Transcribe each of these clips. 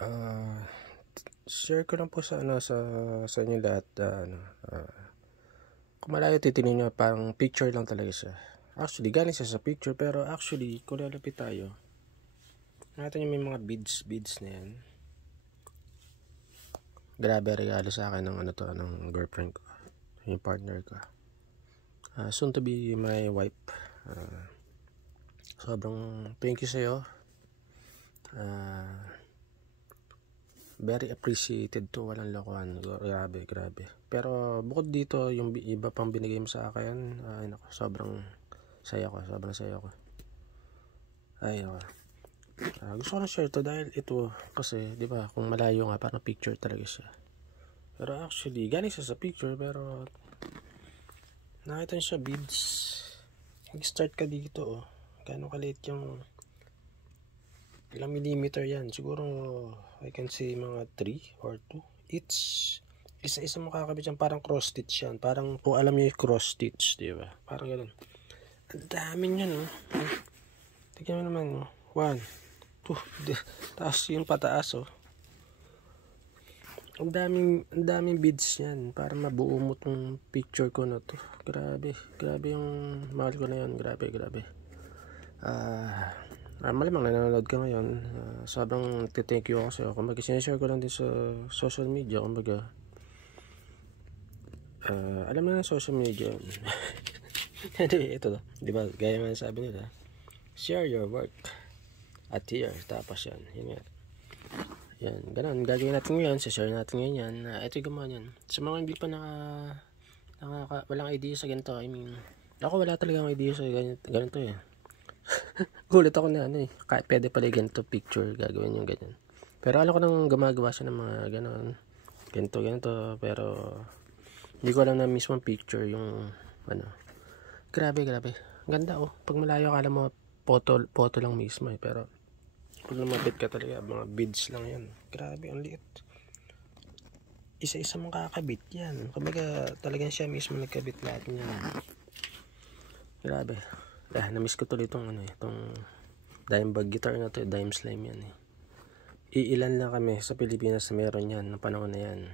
Ah, Share ko lang po sa inyo lahat, kung malayo titingnan nyo parang picture lang talaga siya. Actually, galing siya sa picture, pero actually, kung lalapit tayo, nakita nyo may mga beads na yan. Grabe, regalo sa akin ng girlfriend ko, yung partner ko. Soon to be my wife. Sobrang thank you sa'yo. Very appreciated to, walang lokohan. Grabe. Pero bukod dito, yung iba pang binigay mo sa akin, ay nako, sobrang saya ko. Ay nako. Gusto ko na share to dahil ito, kasi di ba kung malayo nga, parang picture talaga siya. Pero actually, galing siya sa picture, pero nakita niyo siya beads. Mag-start ka dito, gano'ng kaliit yung ilang millimeter yan, siguro I can say mga 3 or 2 each. Isa-isa mo kakabit yan, parang cross stitch yan, parang kung alam niyo yung cross stitch, di ba? Parang ganun. Ang dami niyan, tignan mo naman, 1, 2, taas yung pataas, ang daming beads yan para mabuo mo tong picture ko na to. Grabe yung mahal ko na yan. Grabe. Malamang nanonood ka ngayon. Sobrang thank you ako sa'yo. Kumbaga sinashare ko lang din sa social media. Kumbaga alam na social media. Ito, di ba, gaya nga sabi nila, share your work at here. Tapos yan ganun, gagawin natin ngayon, share natin ngayon yan. Ito yung gumawa yan. Sa mga hindi pa walang idea sa ganito, I mean, ako wala talagang idea sa ganito gulat ako na kahit pwede pala ganito picture, gagawin yung ganyan. Pero alam ko nang gumagawa siya ng mga ganito, pero hindi ko alam na mismo picture yung grabe. Ganda pag malayo akala mo photo lang mismo pero pag lumapit ka talaga, mga beads lang yan. Grabe, ang liit. Isa-isa mong kakabit yan. Kumbaga, talagang siya mismo nagkabit lahat niya. Grabe. Namiss ko tuloy itong dime bag guitar na to. Dime slime yan Iilan lang kami sa Pilipinas na meron yan, ng panahon na yan.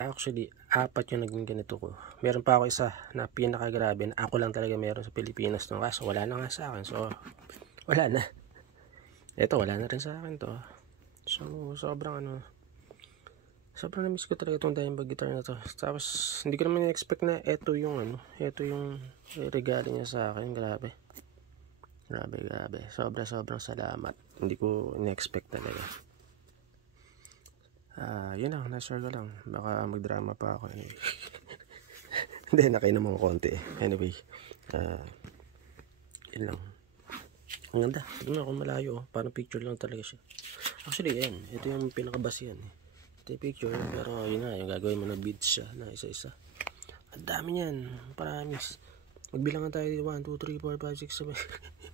Actually, 4 yung naging ganito ko. Meron pa ako isa na pinakagrabe na ako lang talaga meron sa Pilipinas. Kaso wala na nga sa akin. So, wala na. Ito, wala na rin sa akin to. So, sobrang na-miss ko talaga itong dime bag guitar na to. Tapos, hindi ko naman na-expect na ito yung regalo niya sa akin. Grabe. Sobrang salamat. Hindi ko na-expect talaga. Yun lang, na-share ko lang. Baka magdrama pa ako. Hindi, nakainom ako konti. Anyway, yun lang. Ang ganda. Tignan mo kung malayo. Parang picture lang talaga siya. Actually, yan. Ito yung pinakabase yan. Ito yung picture. Pero yun na. Yung gagawin mo na beads siya na isa-isa. Ang dami niyan. Promise. Magbilangan tayo dito. 1, 2, 3, 4, 5, 6,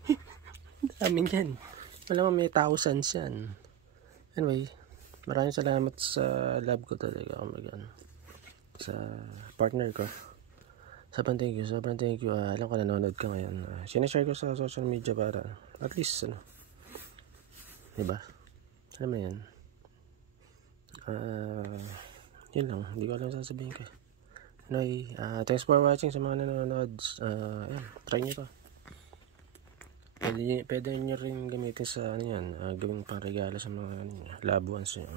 7. Ang dami niyan. Malamang may thousands yan. Anyway, maraming salamat sa love ko talaga. Sa partner ko. Sobrang thank you. Alam ko nanonood ka ngayon. Sinashare ko sa social media para at least diba? Alam mo yan. Yun lang. Hindi ko alam sasabihin ko. Anyway, thanks for watching sa mga nanonood. Try nyo to. Pwede nyo rin gamitin sa gawing pang regalo sa mga loved ones nyo.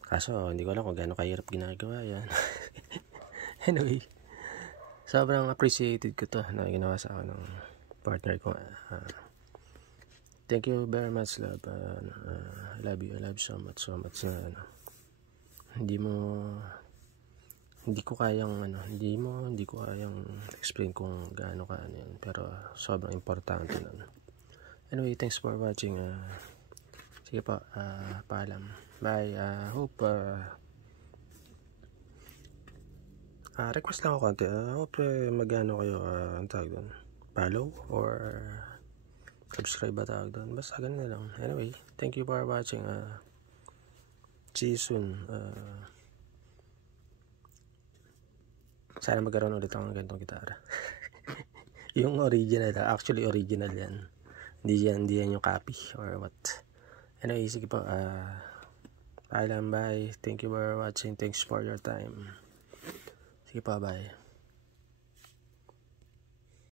Kaso hindi ko alam kung gaano kahirap ginagawa yan. Anyway, sobrang appreciated ko to na ginawa sa akin ng partner ko. Thank you very much, love. I love you so much na hindi ko kayang explain kung gaano ka yan, pero sobrang importante nun. Anyway, thanks for watching. Sige po, paalam. Bye. Hope request lang ako konti. Hope magano kayo ang tawag doon, follow or subscribe ba tawag doon, basta ganun na lang. Anyway, thank you for watching. See you soon. Sana magkaroon ulit ako ng ganitong gitara. Yung original, actually original yan. Hindi yan yung copy or what. Anyway, sige po. Bye. Thank you for watching. Thanks for your time. Sige po, bye.